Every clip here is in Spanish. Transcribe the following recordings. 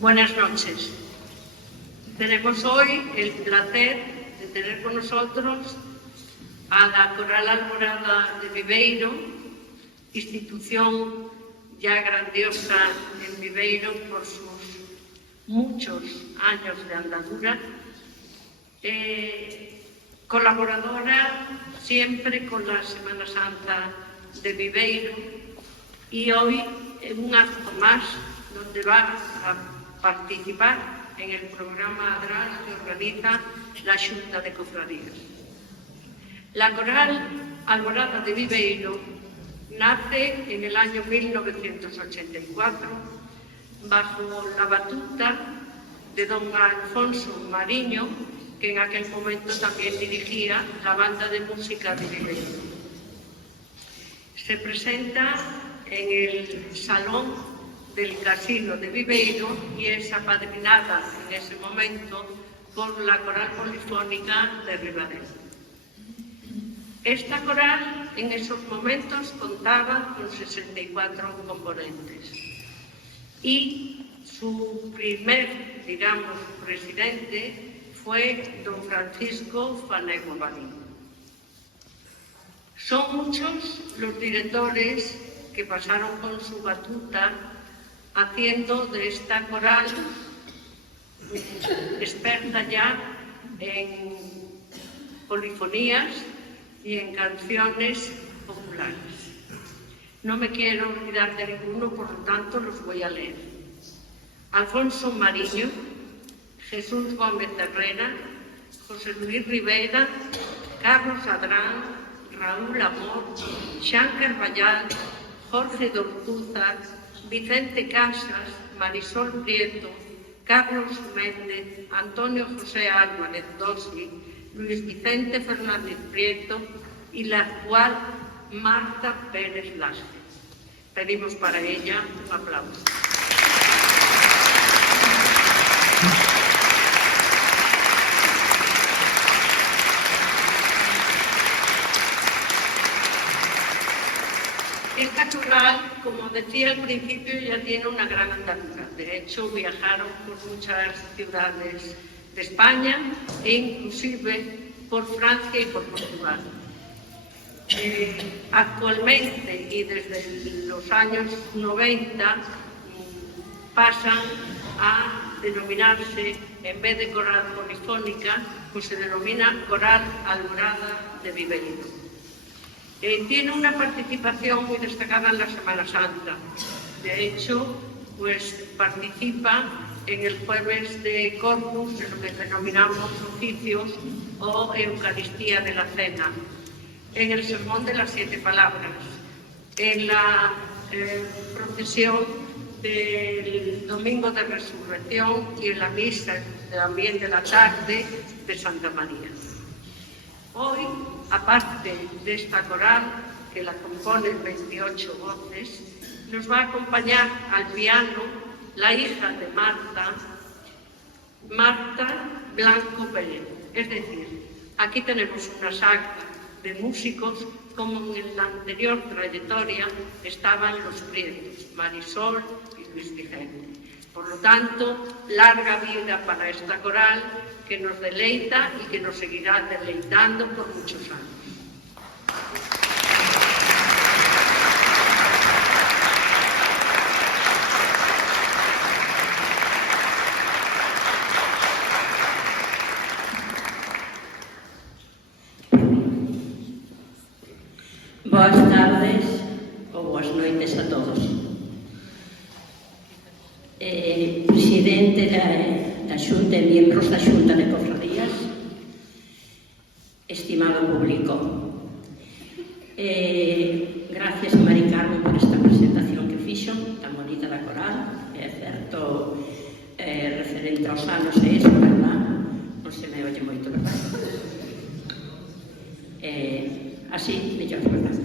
Buenas noches. Tenemos hoy el placer de tener con nosotros a la Coral Alborada de Viveiro, institución ya grandiosa en Viveiro por sus muchos años de andadura, colaboradora siempre con la Semana Santa de Viveiro y hoy en un acto más donde va a participar en el programa ADRAS que organiza la Xunta de Cofradías. La Coral Alborada de Viveiro nace en el año 1984 bajo la batuta de don Alfonso Mariño, que en aquel momento también dirigía la banda de música de Viveiro. Se presenta en el Salón del Casino de Viveiro y es apadrinada en ese momento por la Coral Polifónica de Ribadeo. Esta coral en esos momentos contaba con 64 componentes y su primer, presidente fue don Francisco Fanego Balín. Son muchos los directores que pasaron con su batuta haciendo de esta coral experta ya en polifonías y en canciones populares. No me quiero olvidar de ninguno, por lo tanto los voy a leer. Alfonso Mariño, Jesús Gómez Herrera, José Luis Rivera, Carlos Adrán, Raúl Amor, Xan Carballal, Jorge Dortúzar, Vicente Casas, Marisol Prieto, Carlos Méndez, Antonio José Álvarez Dosi, Luis Vicente Fernández Prieto y la actual Marta Pérez Lasque. Pedimos para ella un aplauso. Esta coral, como decía al principio, ya tiene una gran andadura. De hecho, viajaron por muchas ciudades de España e inclusive por Francia y por Portugal. Actualmente y desde los años 90 pasan a denominarse, en vez de coral polifónica, pues se denomina Coral Alborada de Viveiro. Tiene una participación muy destacada en la Semana Santa. De hecho, pues participa en el jueves de Corpus, en lo que denominamos oficios o Eucaristía de la Cena, en el Sermón de las 7 Palabras, en la procesión del Domingo de Resurrección y en la misa también de la tarde de Santa María. Hoy, aparte de esta coral, que la componen 28 voces, nos va a acompañar al piano la hija de Marta, Marta Blanco Pérez. Es decir, aquí tenemos una saga de músicos como en la anterior trayectoria estaban los Prietos, Marisol y Luis Vicente. Por lo tanto, larga vida para esta coral que nos deleita y que nos seguirá deleitando por muchos años. Boas tardes ou boas noites a todos. Presidente da Xunta e miembros da Xunta de Cofradías, estimado público, gracias a Mari Carmen por esta presentación que fixo, tan bonita da coral. É certo, referente aos anos é iso, verdad? Non se me oye moito, verdad? Así, mellor, verdad?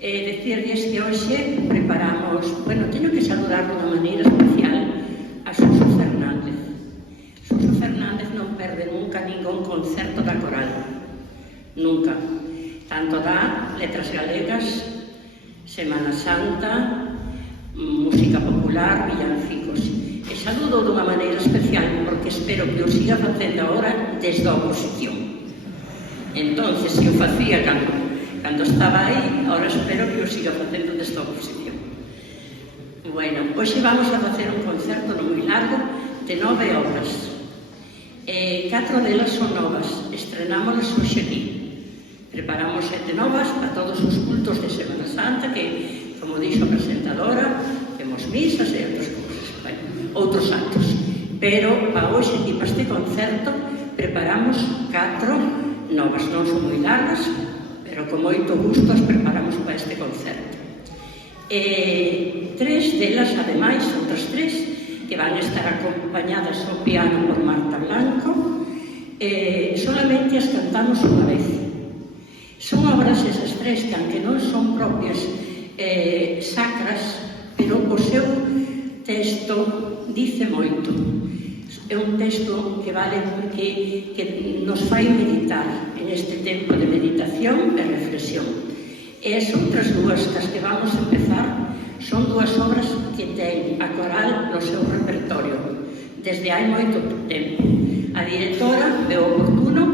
Decirles que hoxe preparamos, teño que saludar de unha maneira especial a Suso Fernández. Suso Fernández non perde nunca ningún concerto da coral, nunca. Tanto dá letras galegas, Semana Santa, música popular, popular, villancicos. E saludo dunha maneira especial porque espero que o siga facendo agora desde a oposición. Entonces, se o facía cando estaba aí, agora espero que o siga facendo desde a oposición. Bueno, hoxe vamos a facer un concerto non moi largo de 9 obras. 4 delas son novas, estrenámolas hoxe aquí. Preparamos 7 novas para todos os cultos de Semana Santa, que, como dixo a presentadora, temos misas e outras cousas, bueno, outros actos. Pero para hoxe e para este concerto preparamos 4 novas, non son moi largas, pero con moito gusto as preparamos para este concerto. 3 delas, ademais, outras 3, que van estar acompañadas ao piano por Marta Blanco, solamente as cantamos unha vez. Son obras esas 3 que, aunque non son propias sacras, pero o seu texto dice moito. É un texto que vale porque nos fai meditar en este tempo de meditación e reflexión. E as outras 2 das que vamos a empezar son 2 obras que ten a coral no seu repertorio desde hai moito tempo. A directora veu oportuno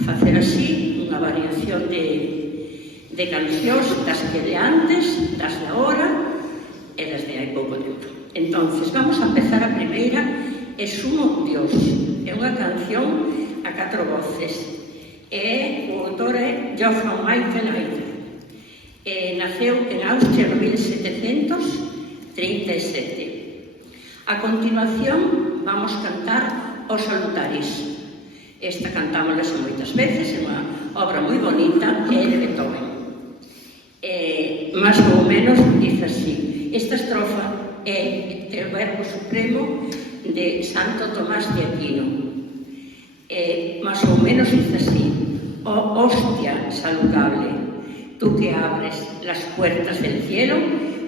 facer así unha variación de cancións das que de antes, das de agora e das de hai pouco tempo. Entonces, vamos a empezar a primeira, É Sumo Dios. É unha canción a 4 voces. E o autor é Johann Michael Haydn. Naceu en Austria en 1737. A continuación vamos cantar Os Salutaris. Esta cantámolas moitas veces, é unha obra moi bonita, é de Beethoven. Más ou menos dice así. Esta estrofa é o Verbo Supremo de Santo Tomás de Aquino. Más ou menos dice así: oh hostia saludable, tú que abres las puertas del cielo,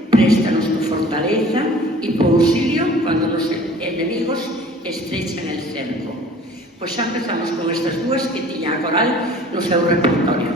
préstanos tu fortaleza y tu auxilio cuando los enemigos estrechan el cerco. Pois xa empezamos con estas 2 que tiña a coral no seu repertorio.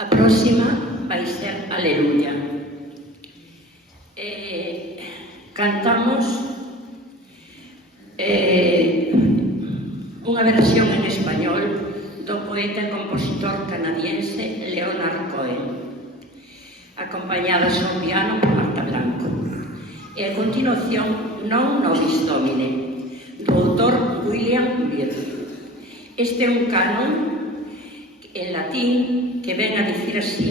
A próxima vai ser Aleluya. Cantamos unha versión en español do poeta e compositor canadiense Leonard Cohen, acompañadas ao piano por Marta Blanco. E a continuación Non Nobis Domine, do autor William Byrd. Este é un canon en latín que ven a dicir así: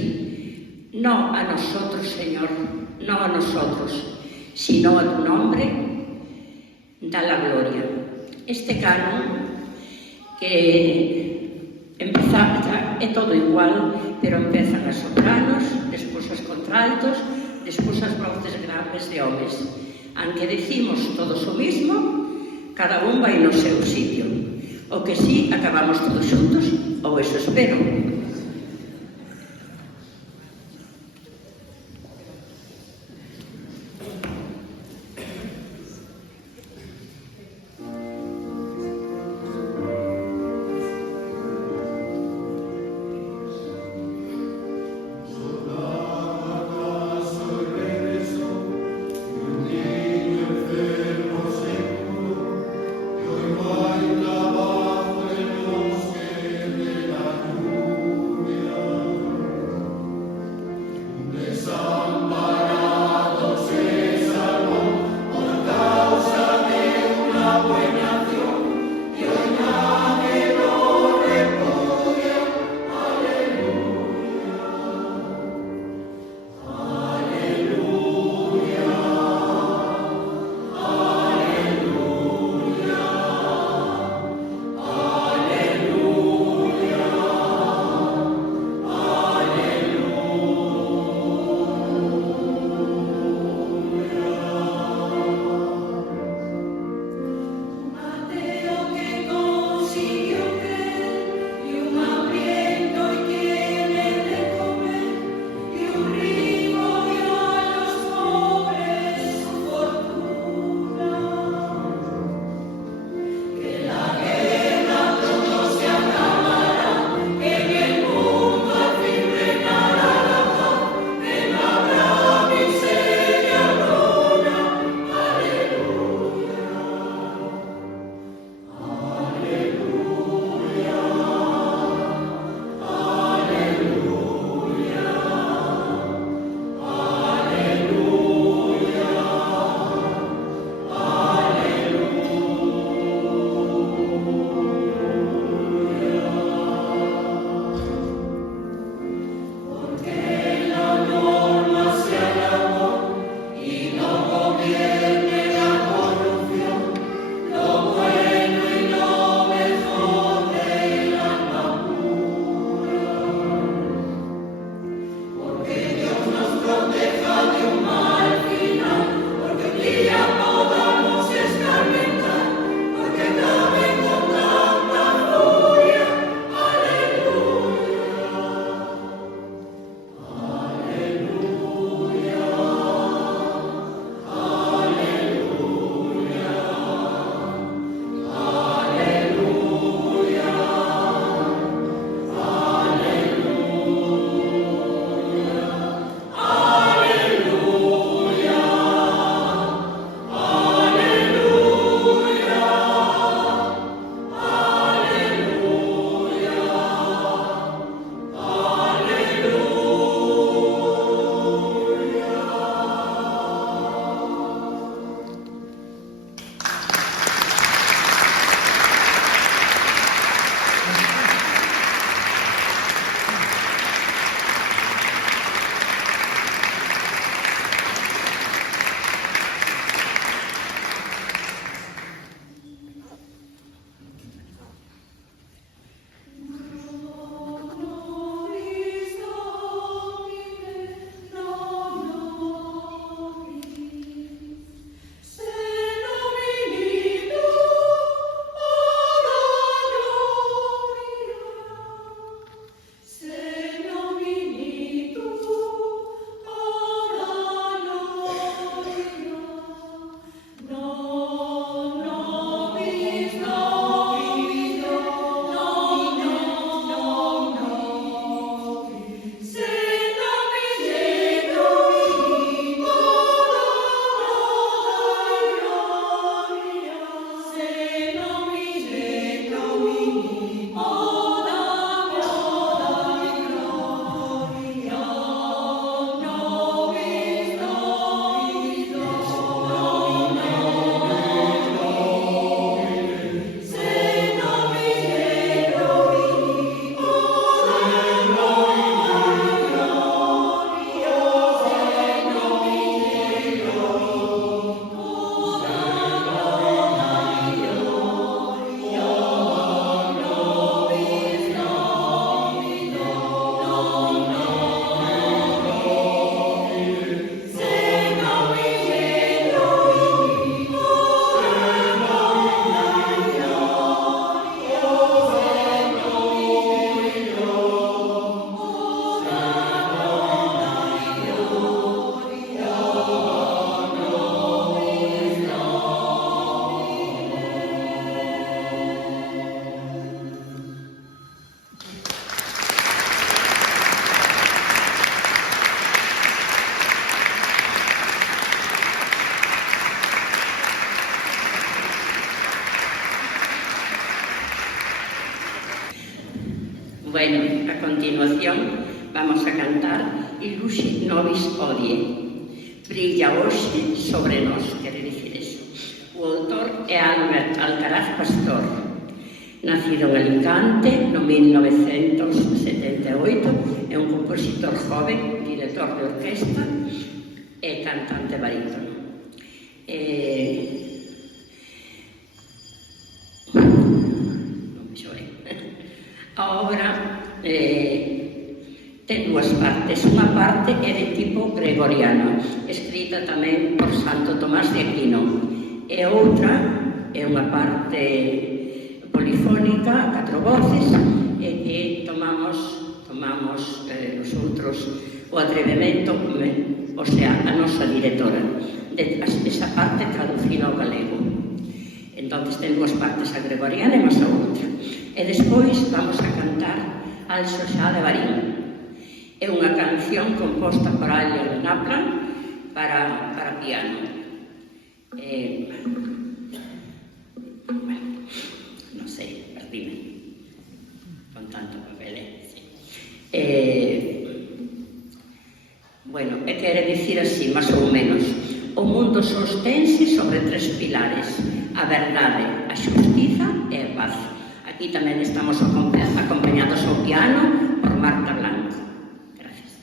no a nosotros, Señor, no a nosotros, sino a tu nombre, da la gloria. Este canon que empeza, é todo igual, pero empezan as sopranos, despois os contraltos, despois as voces graves de homes. Aunque decimos todos o mismo, cada un vai no seu sitio. O que sí, acabamos todos xuntos, ou eso espero. Luz Bueno, a continuación vamos a cantar Ilusi nobis odie. Brilla hoxe sobre nós, quere dicir eso. O autor é Albert Alcaraz Pastor, nacido en Alicante no 1978, é un compositor joven, director de orquesta e cantante barítono. A obra ten dúas partes. Unha parte é de tipo gregoriano, escrita tamén por Santo Tomás de Aquino, e outra é unha parte polifónica, a 4 voces, e que tomamos nosotros o atrevemento, o sea, a nosa directora, esa parte traducida ao galego. Entón, ten dúas partes, a gregoriana e máis a outra. E despois vamos a cantar Alxo xa de Barín. É unha canción composta por Allen Naplan para piano. Bueno, non sei, perdíme con tanto papel. Sí. Bueno, e quere dicir así, máis ou menos: o mundo sostense sobre 3 pilares: a verdade, a xustiza e a paz. Aquí tamén estamos acompañados ao piano por Marta Blanco. Gracias.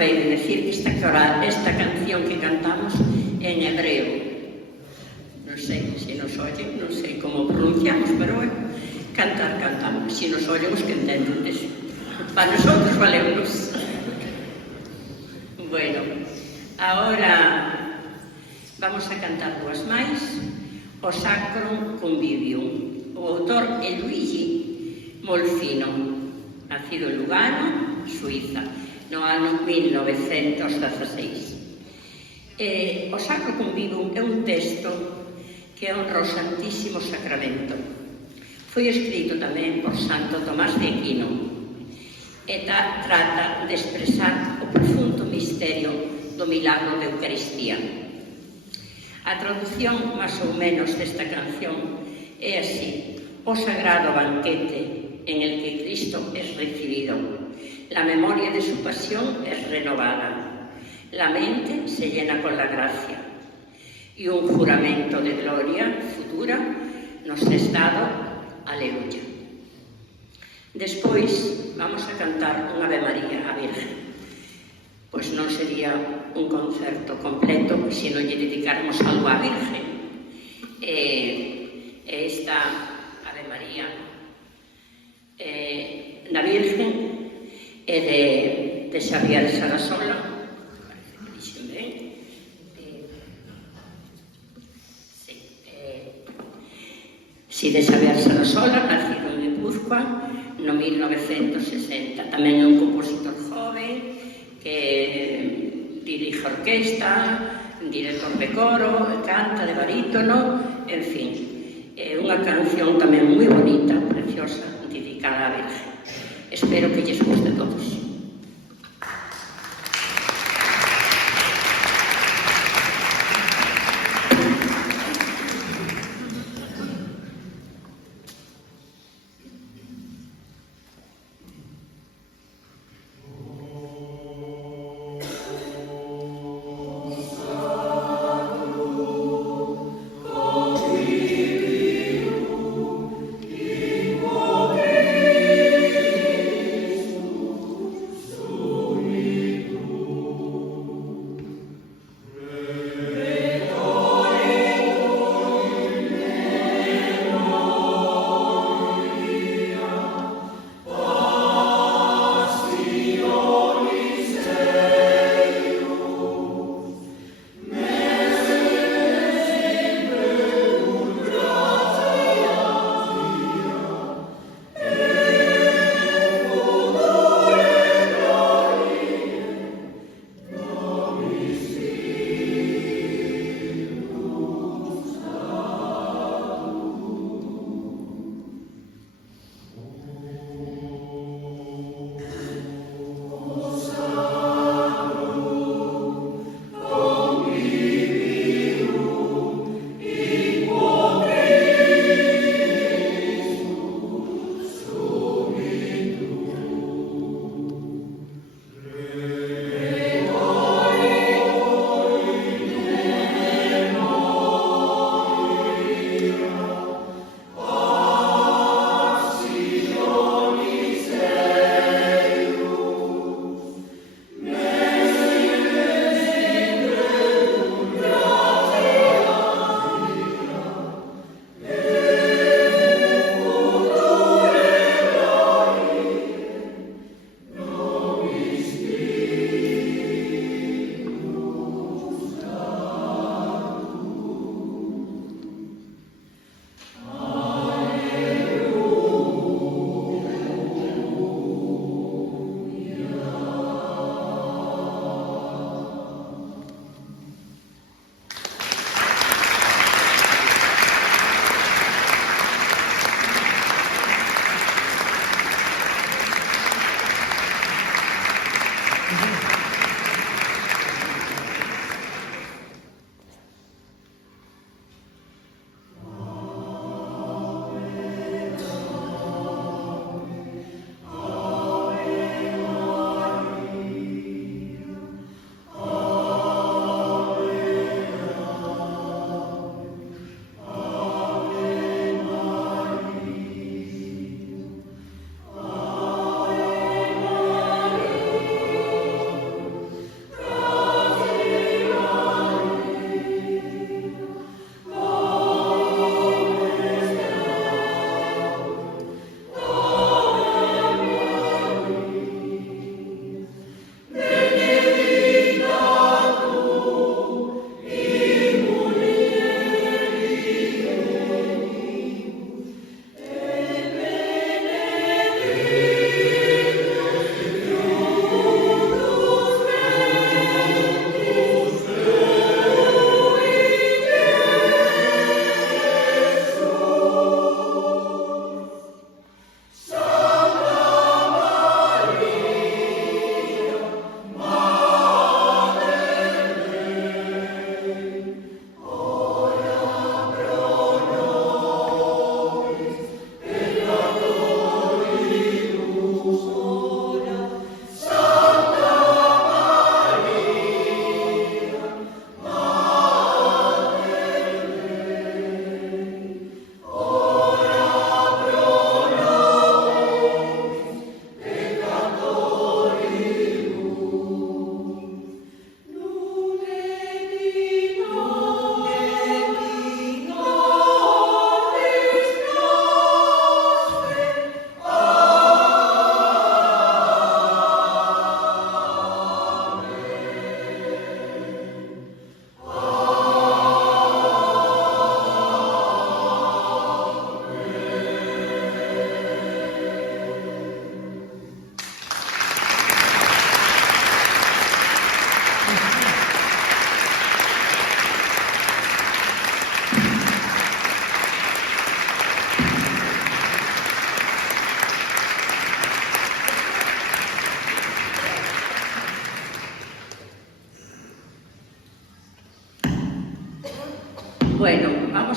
acabei de decir que esta canción que cantamos en hebreo. Non sei se nos oyen, non sei como pronunciamos, pero bueno, cantamos. Se nos oyen os que entenden eso. Para nosotros valemos. Bueno, ahora vamos a cantar dúas máis. O Sacro Convivium. O autor é Luigi Molfino, nacido en Lugano, Suiza, no ano 1916. O Sacro Convivium é un texto que honra o Santísimo Sacramento. Foi escrito tamén por Santo Tomás de Aquino e trata de expresar o profundo misterio do milagro de Eucaristía. A traducción, máis ou menos, desta canción é así: o sagrado banquete en el que Cristo es recibido, la memoria de su pasión es renovada, la mente se llena con la gracia y un juramento de gloria futura nos es dado. Aleluya. Despois vamos a cantar un Ave María á Virgen. Pois non sería un concerto completo se non lle dedicáramos algo á Virgen. Esta Ave María na Virgen é de Xavier Sarasola. Dixen ben. Si, de Xavier Sarasola, nacido en Guipúzcoa no 1960. Tamén é un compositor joven que dirige orquesta, director de coro, canta de barítono, en fin. É unha canción tamén moi bonita, preciosa, dedicada á Virgen. Espero que lles guste a todos.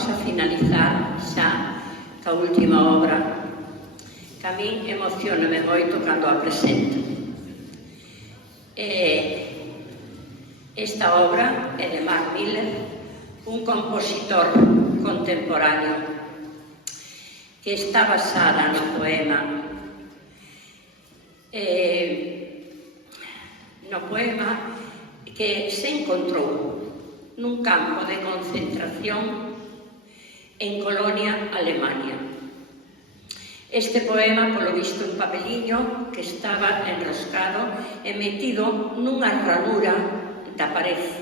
vamos a finalizar xa ca última obra que a min emocioname moito cando a presento. Esta obra é de Mark Miller, un compositor contemporáneo que está basada no poema que se encontrou nun campo de concentración en Colonia, Alemania. Este poema, polo visto, un papeliño que estaba enroscado e metido nunha ranura da parede.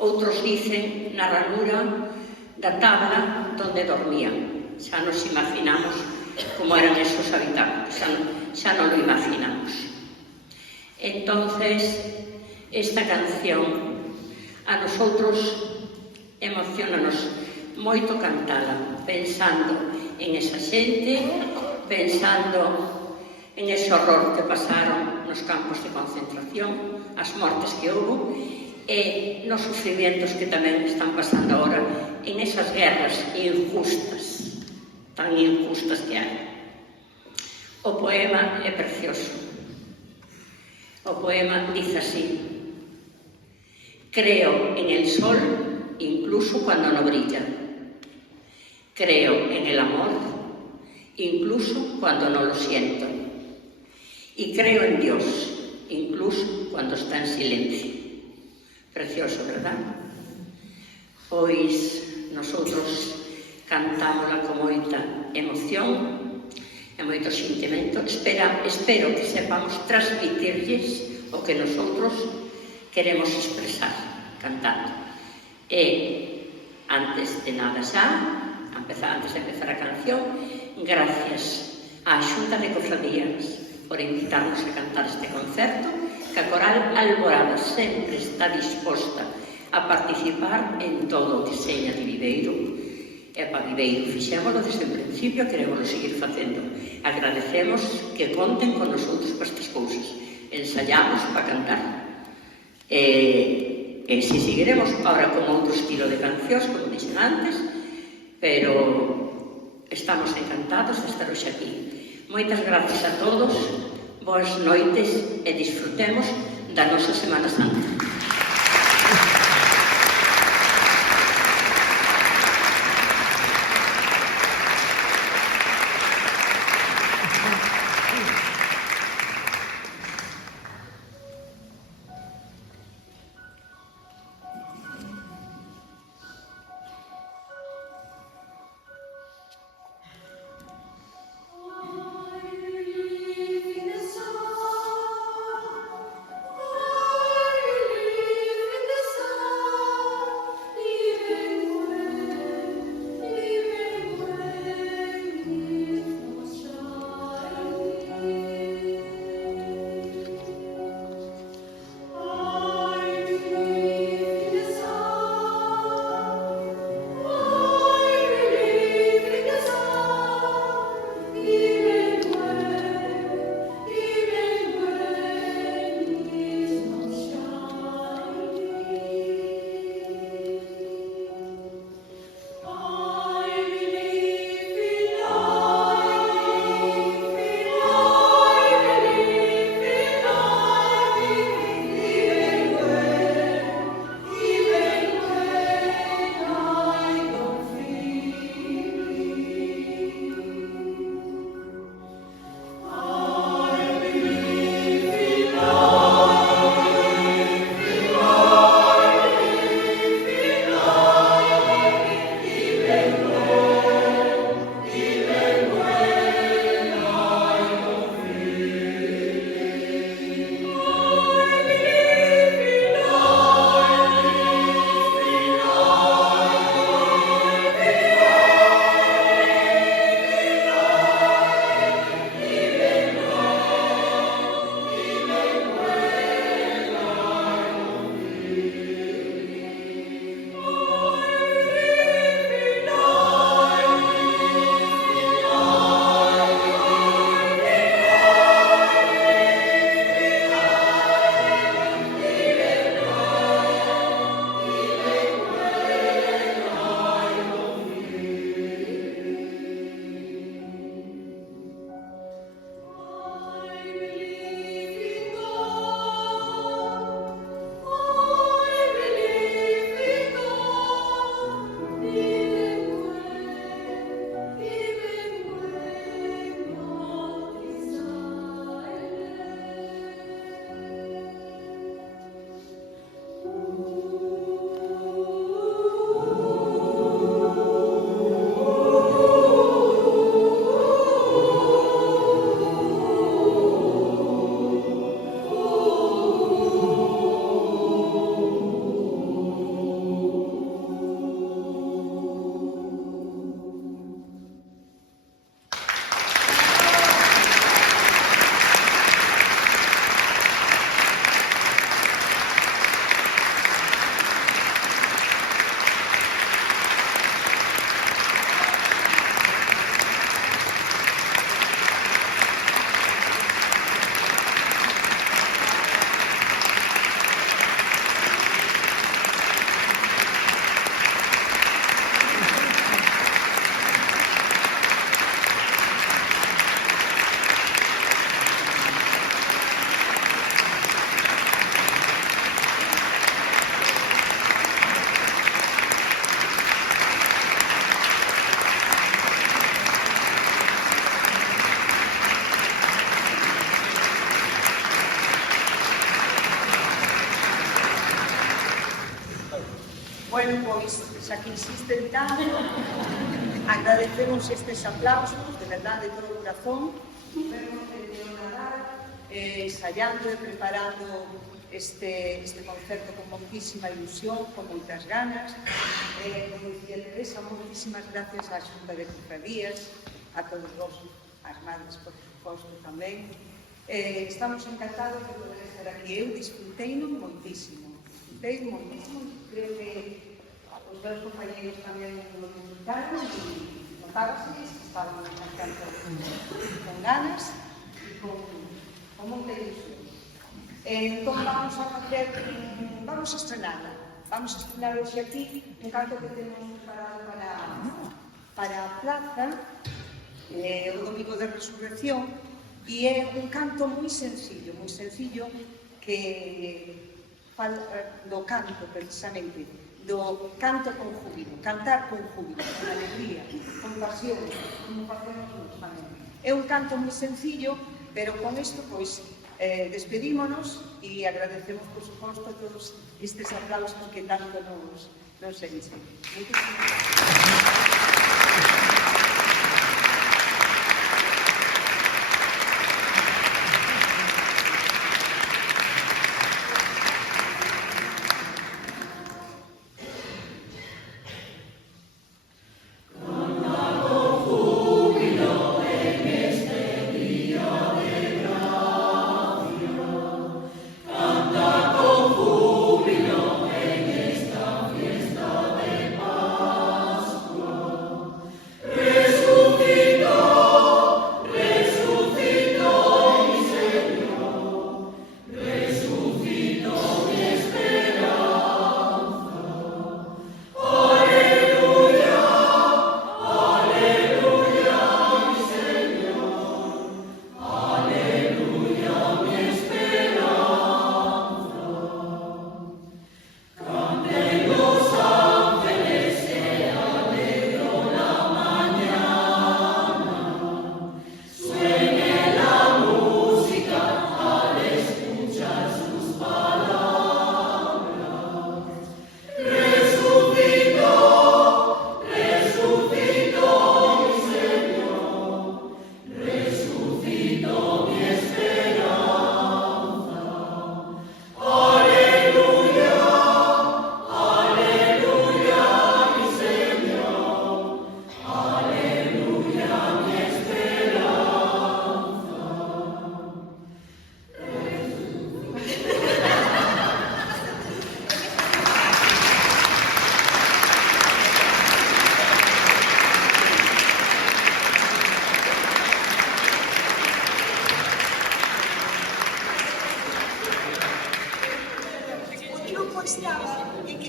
Outros dicen na ranura da tabla donde dormían. Xa nos imaginamos como eran esos habitantes, xa non lo imaginamos. Entonces, esta canción a nosotros emocionanos moito cantala, pensando en esa xente, pensando en ese horror que pasaron nos campos de concentración, as mortes que houve, e nos sufrimientos que tamén están pasando agora en esas guerras injustas, tan injustas que hai. O poema é precioso. O poema dice así: creo en el sol incluso cuando no brilla. Creo en el amor incluso cuando no lo siento. Y creo en Dios incluso cuando está en silencio. Precioso, verdad? Pois nosotros cantámola con moita emoción e moito sentimento. Espero que sepamos transmitirlles o que nosotros queremos expresar cantando. E antes de nada antes de empezar a canción, gracias á Xunta de Cofradías por invitarnos a cantar este concerto, que a Coral Alborada sempre está disposta a participar en todo o que seña de Viveiro. E para Viveiro fixémolo desde o principio, queremos seguir facendo. Agradecemos que conten con nosotros para estas cousas. Ensayamos para cantar. E si seguiremos ahora con outro estilo de cancións, como dixen antes, pero estamos encantados de estar hoxe aquí. Moitas gracias a todos, boas noites e disfrutemos da nosa Semana Santa. Are you Bueno, pois, xa que insisten tanto, agradecemos estes aplausos, de verdade, de todo o corazón. Vemos desde o Nadal, ensayando e preparando este concerto con moitísima ilusión, con moitas ganas. Como dicía Teresa, moitísimas gracias á Xunta de Cofradías, a todos vos, as madres, por suposto, tamén. Estamos encantados de poder estar aquí. Eu disfruteino moitísimo. Creo que os meus compañeros tamén lo disfrutaron e notábase que estaban bastante con ganas e con moita ilusión. Entón vamos a estrenar hoxe aquí un canto que temos preparado para a plaza o Domingo de Resurrección, e é un canto moi sencillo que do canto, precisamente, do canto con júbilo, cantar con júbilo, con alegría, con pasión, como facemos nos tamén. É un canto moi sencillo, pero con isto, pois, despedímonos e agradecemos, por suposto, a todos estes aplausos que tanto nos enchen. Moitísimas gracias.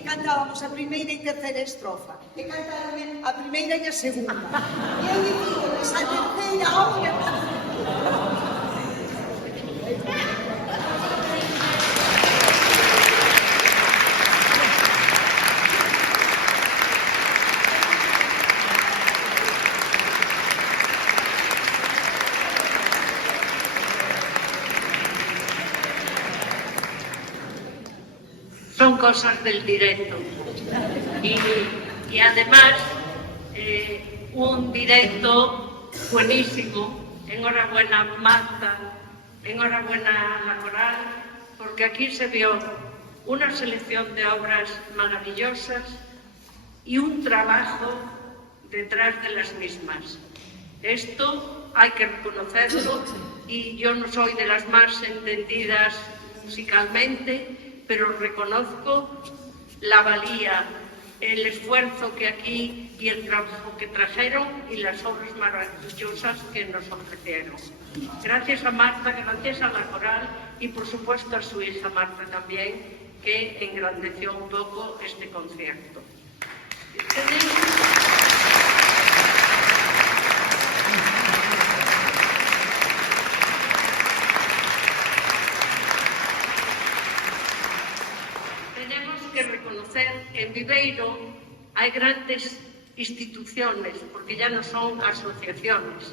Cantábamos a primeira e terceira estrofa e cantaron a primeira e a segunda e eu dicíoles a terceira outra. Son cosas del directo y además un directo buenísimo. Enhorabuena Marta, enhorabuena a la coral, porque aquí se vio una selección de obras maravillosas y un trabajo detrás de las mismas. Esto hay que reconocerlo y yo no soy de las más entendidas musicalmente, pero reconozco la valía, el esfuerzo que aquí y el trabajo que trajeron y las obras maravillosas que nos ofrecieron. Gracias a Marta, gracias a la coral y por supuesto a su hija Marta también, que engrandeció un poco este concierto. Reconocer que en Viveiro hay grandes instituciones, porque ya no son asociaciones,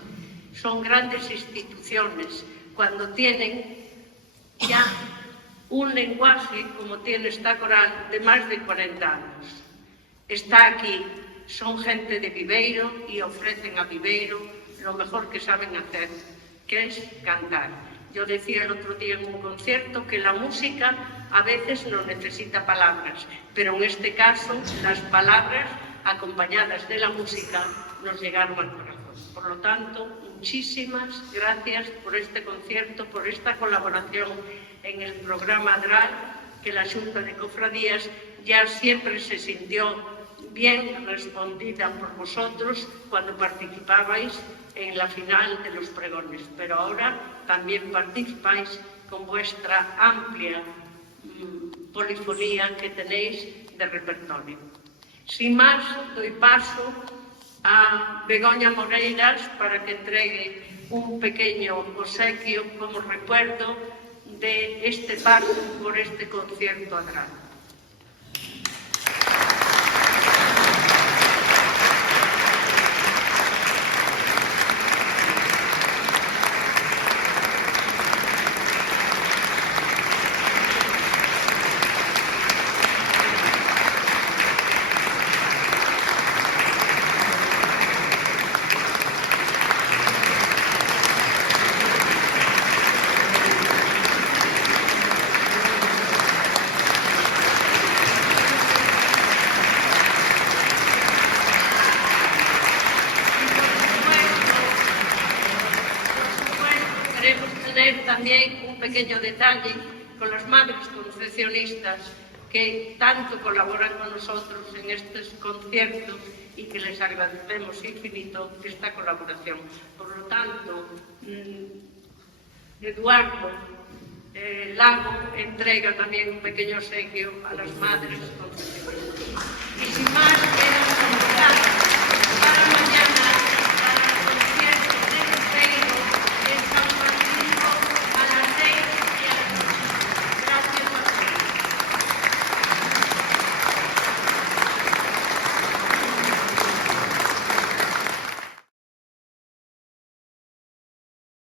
son grandes instituciones, cuando tienen ya un lenguaje, como tiene esta coral, de más de 40 años. está aquí. Son gente de Viveiro y ofrecen a Viveiro lo mejor que saben hacer, que es cantar. Yo decía el otro día en un concierto que la música a veces no necesita palabras, pero en este caso las palabras acompañadas de la música nos llegaron al corazón. Por lo tanto, muchísimas gracias por este concierto, por esta colaboración en el programa DRAL, que la Xunta de Cofradías ya siempre se sintió bien respondida por vosotros cuando participabais en la final de los pregones, pero ahora también participáis con vuestra amplia polifonía que tenéis de repertorio. Sin más, doy paso a Begoña Moreiras para que entregue un pequeño obsequio como recuerdo de este paso por este concierto adrado. También un pequeño detalle con las madres concepcionistas que tanto colaboran con nosotros en estos conciertos y que les agradecemos infinito esta colaboración. Por lo tanto, Eduardo Lago entrega también un pequeño obsequio a las madres concepcionistas. Y sin más,